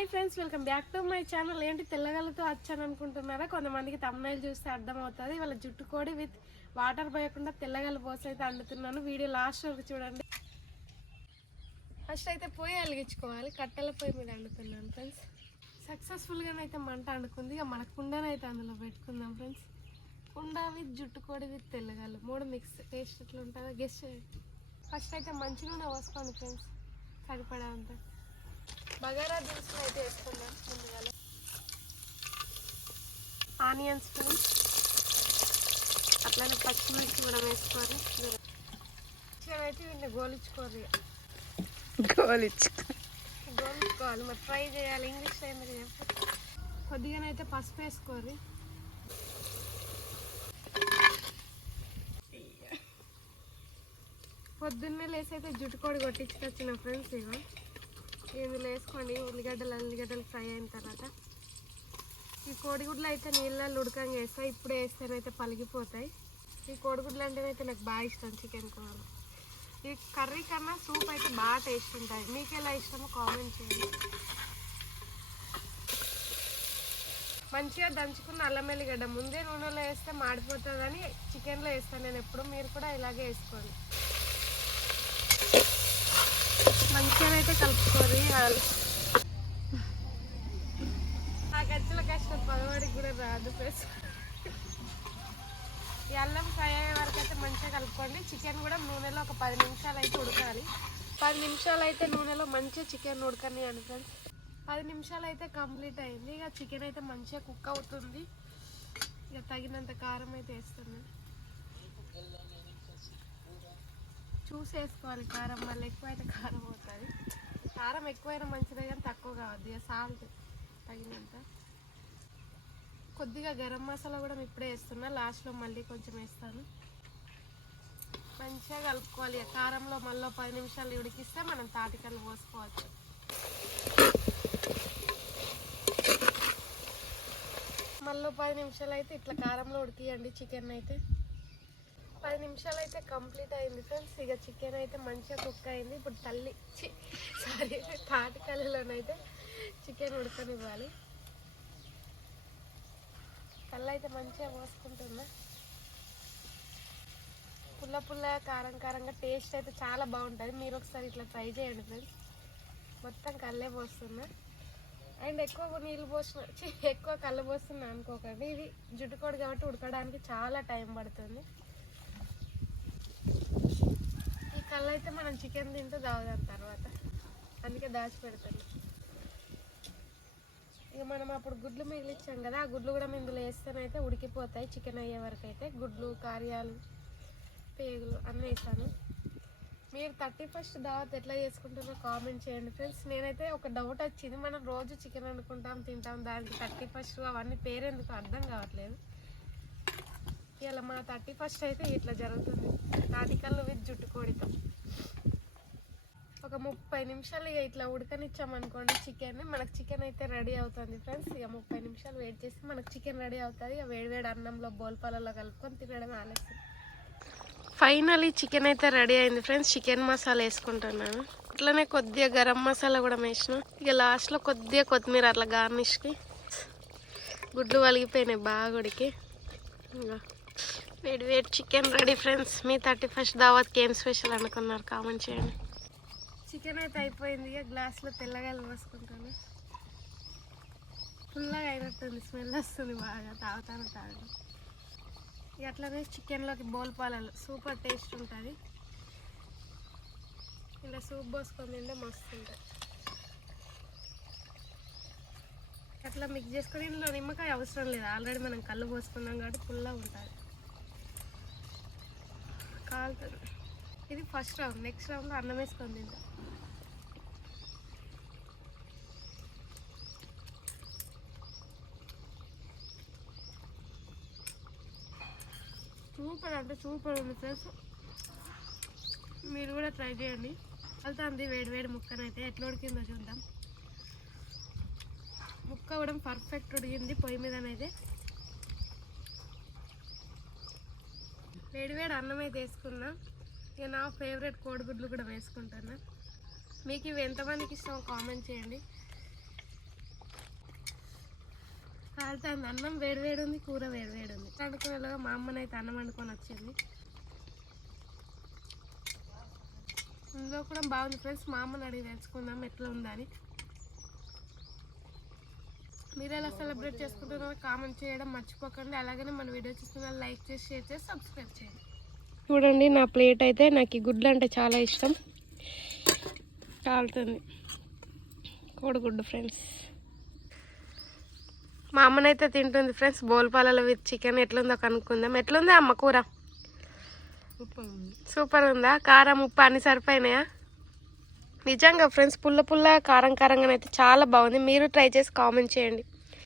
Hi friends welcome back to my channel. ఏంటి తెల్లగలతో వచ్చాను అనుకుంటున్నారా? కొంతమందికి తమ్నైల్ చూస్తే అర్థమవుతుంది. వాళ్ళ జుట్టు కోడి విత్ వాటర్ పోయకుండా తెల్లగల పోసి అయితే అండుతున్నాను. వీడియో లాస్ట్ వరకు చూడండి. ఫస్ట్ అయితే పొయ్యి అలిగించుకోవాలి కట్టెల పొయ్యి మీద అండుతున్నాను ఫ్రెండ్స్. సక్సెస్ఫుల్గానైతే అయితే మంట అండుకుంది. ఇక మన కుండనైతే అందులో పెట్టుకుందాం ఫ్రెండ్స్. కుండ విత్ జుట్టు కోడి విత్ తెల్లగలు మూడు మిక్స్ టేస్ట్ ఎట్లా ఉంటుందో గెస్ట్ ఫస్ట్ అయితే మంచి నూనె పోసుకోండి ఫ్రెండ్స్. సరిపడా అంతా. బగారా దినుసులు అయితే వేసుకుందాం ముందుగా ఆనియన్స్ అట్లానే పచ్చిమిర్చి కూడా వేసుకోవాలి చికెన్ అయితే వీటిని గోలించుకోవాలి గోలిచ్చు గోలించుకోవాలి మరి ఫ్రై చేయాలి ఇంగ్లీష్ ఏంటి చెప్పు కొద్దిగానైతే పసుపు వేసుకోవాలి పొద్దున్నే లేసి అయితే జుట్టుకోడి కొట్టించుకొచ్చిన ఫ్రెండ్స్ ఇగో ఇందులో వేసుకోండి. ఉల్లిగడ్డలు ఉల్లిగడ్డలు ఫ్రై అయిన తర్వాత ఈ కోడిగుడ్లు అయితే నీళ్ళల్లో ఉడకంగా వేస్తా. ఇప్పుడే వేస్తేనైతే పలిగిపోతాయి. ఈ కోడిగుడ్లు అంటేనైతే నాకు బాగా ఇష్టం చికెన్ కూర ఈ కర్రీ కన్నా సూప్ అయితే బాగా టేస్ట్ ఉంటుంది మీకు ఎలా ఇష్టమో కామెంట్ చేయండి. మంచిగా దంచుకున్న అల్లం వెల్లిగడ్డ. ముందే నూనెలో వేస్తే మాడిపోతుందని చికెన్లో వేస్తాను నేను ఎప్పుడు. మీరు కూడా ఇలాగే వేసుకోండి. మంచిగా అయితే కలుపుకోరు ఆ గచ్చుల కష్టం పదవాడికి కూడా రాదు ప్లస్ ఈ అల్లం ఫ్రై అయ్యే వరకు అయితే మంచిగా కలుపుకోండి. చికెన్ కూడా నూనెలో ఒక పది నిమిషాలు అయితే ఉడకాలి. పది నిమిషాలు అయితే నూనెలో మంచిగా చికెన్ ఉడకని అని ఫ్రెండ్స్. పది నిమిషాలు అయితే కంప్లీట్ అయింది. ఇక చికెన్ అయితే మంచిగా కుక్ అవుతుంది. ఇక తగినంత కారం అయితే వేస్తున్నాను. చూసి వేసుకోవాలి కారం మళ్ళీ ఎక్కువ అయితే కారం అవుతుంది కారం ఎక్కువైనా మంచిదే కానీ తక్కువ కావద్దు ఇక సాల్ట్ తగినంత. కొద్దిగా గరం మసాలా కూడా ఇప్పుడే వేస్తున్నా లాస్ట్లో మళ్ళీ కొంచెం వేస్తాను. మంచిగా కలుపుకోవాలి కారంలో మళ్ళీ పది నిమిషాలు ఉడికిస్తే మనం తాటికల్లు పోసుకోవచ్చు. మళ్ళీ పది నిమిషాలు అయితే ఇట్లా కారంలో ఉడికియండి చికెన్ అయితే. పది నిమిషాలు అయితే కంప్లీట్ అయింది ఫ్రెండ్స్. ఇక చికెన్ అయితే మంచిగా కుక్ అయింది. ఇప్పుడు తల్లి సారీ తాటికల్లులోనైతే చికెన్ ఉడకనివ్వాలి. కళ్ళు అయితే మంచిగా పోసుకుంటున్నా పుల్ల పుల్ల కారం కారంగా టేస్ట్ అయితే చాలా బాగుంటుంది. మీరు ఒకసారి ఇట్లా ట్రై చేయండి ఫ్రెండ్స్. మొత్తం కళ్ళే పోస్తున్నా అండ్ ఎక్కువ నీళ్ళు పోసిన ఎక్కువ కళ్ళు పోస్తున్నా అనుకోకండి. ఇది జుట్టుకోడు కాబట్టి ఉడకడానికి చాలా టైం పడుతుంది. మళ్ళీ అయితే మనం చికెన్ తింటే దాగుదాం తర్వాత. అందుకే దాచి పెడతాను ఇక మనం అప్పుడు గుడ్లు మిగిలిచ్చాం కదా ఆ గుడ్లు కూడా ఇందులో వేస్తేనైతే ఉడికిపోతాయి. చికెన్ అయ్యే వరకు అయితే గుడ్లు కార్యాలు పేగులు అన్నీ వేసాను మీరు థర్టీ ఫస్ట్ దావత్ ఎట్లా చేసుకుంటారో కామెంట్ చేయండి ఫ్రెండ్స్. నేనైతే ఒక డౌట్ వచ్చింది. మనం రోజు చికెన్ వండుకుంటాం తింటాం దానికి థర్టీ ఫస్ట్ అవన్నీ పేరెందుకు అర్థం కావట్లేదు. ఇలా మా థర్టీ ఫస్ట్ అయితే ఇట్లా జరుగుతుంది. నాటికల్లో విత్ జుట్టు కోడితో. ఒక ముప్పై నిమిషాలు ఇక ఇట్లా ఉడకనిచ్చామనుకోండి చికెన్ మనకు చికెన్ అయితే రెడీ అవుతుంది ఫ్రెండ్స్ ఇక ముప్పై నిమిషాలు వెయిట్ చేసి మనకు చికెన్ రెడీ అవుతుంది. ఇక వేడివేడి అన్నంలో బోల్పాలలో కలుపుకొని తినడం ఆలస్యం. ఫైనలీ చికెన్ అయితే రెడీ అయింది ఫ్రెండ్స్ చికెన్ మసాలా వేసుకుంటున్నాను. అట్లనే కొద్దిగా గరం మసాలా కూడా వేసిన. ఇక లాస్ట్లో కొద్దిగా కొత్తిమీర అట్లా గార్నిష్కి గుడ్లు వలిగిపోయినాయి బాగా ఉడికి. ఇంకా వేడి వేడి చికెన్ రెడీ ఫ్రెండ్స్. మీ థర్టీ ఫస్ట్ దావత్కి ఏం స్పెషల్ అనుకున్నారు. కామెంట్ చేయండి. చికెన్ అయితే అయిపోయింది. ఇక గ్లాస్లో తెల్లగా పోసుకుంటాను. ఫుల్గా అయినట్టుంది. స్మెల్ వస్తుంది బాగా. తాగుతాను తాగడం ఇక అట్లనే చికెన్లోకి బోల్ పాలలు. సూపర్ టేస్ట్ ఉంటుంది. ఇలా సూప్ పోసుకొని తింటే మస్తు ఉంటుంది అట్లా మిక్స్ చేసుకొని ఇందులో నిమ్మకాయ అవసరం లేదు. ఆల్రెడీ మనం కళ్ళు పోసుకున్నాం కాబట్టి ఫుల్గా ఉంటుంది. కాలుతుంది ఇది ఫస్ట్ రౌండ్ నెక్స్ట్ రౌండ్లో అన్నం వేసుకొని తింటా. సూపర్ అంటే సూపర్ ఉంది ఫ్రెండ్స్. మీరు కూడా ట్రై చేయండి. వెళ్తుంది వేడి వేడి ముక్కనైతే ఎట్లా ఉడికిందో చూద్దాం. ముక్క కూడా పర్ఫెక్ట్ ఉడిగింది పొయ్యి మీదనైతే. వేడివేడి అన్నం అయితే వేసుకున్నా. ఇక నా ఫేవరెట్ కోడిగుడ్లు కూడా వేసుకుంటాను. మీకు ఇవి ఎంతమందికి ఇష్టం కామెంట్ చేయండి. కాలుతుంది. అన్నం వేడివేడి ఉంది కూర వేడివేడి ఉంది. వండుకునేలాగా మా అమ్మనైతే అన్నం వండుకొని వచ్చింది. ఇందులో కూడా బాగుంది. ఫ్రెండ్స్ మా అమ్మని అడిగి తెలుసుకుందాం ఎట్లా ఉందని. మీరు ఎలా సెలబ్రేట్ చేసుకుంటున్నారో కామెంట్ చేయడం మర్చిపోకండి. అలాగనే మన వీడియో చూస్తున్న లైక్ చేసి షేర్ చేసి సబ్స్క్రైబ్ చేయండి. చూడండి నా ప్లేట్ అయితే నాకు ఈ గుడ్లు అంటే చాలా ఇష్టం. కాలుతుంది. కోడిగుడ్డు ఫ్రెండ్స్. మా అమ్మనైతే తింటుంది ఫ్రెండ్స్. బోల్పాలలో విత్ చికెన్ ఎట్లుందో కనుక్కుందాం. ఎట్లుంది అమ్మ కూర? సూపర్ ఉందా? కారం ఉప్పు అన్ని సరిపోయినాయా? నిజంగా ఫ్రెండ్స్ పుల్ల పుల్ల కారం కారంగా అయితే చాలా బాగుంది. మీరు ట్రై చేసి కామెంట్ చేయండి.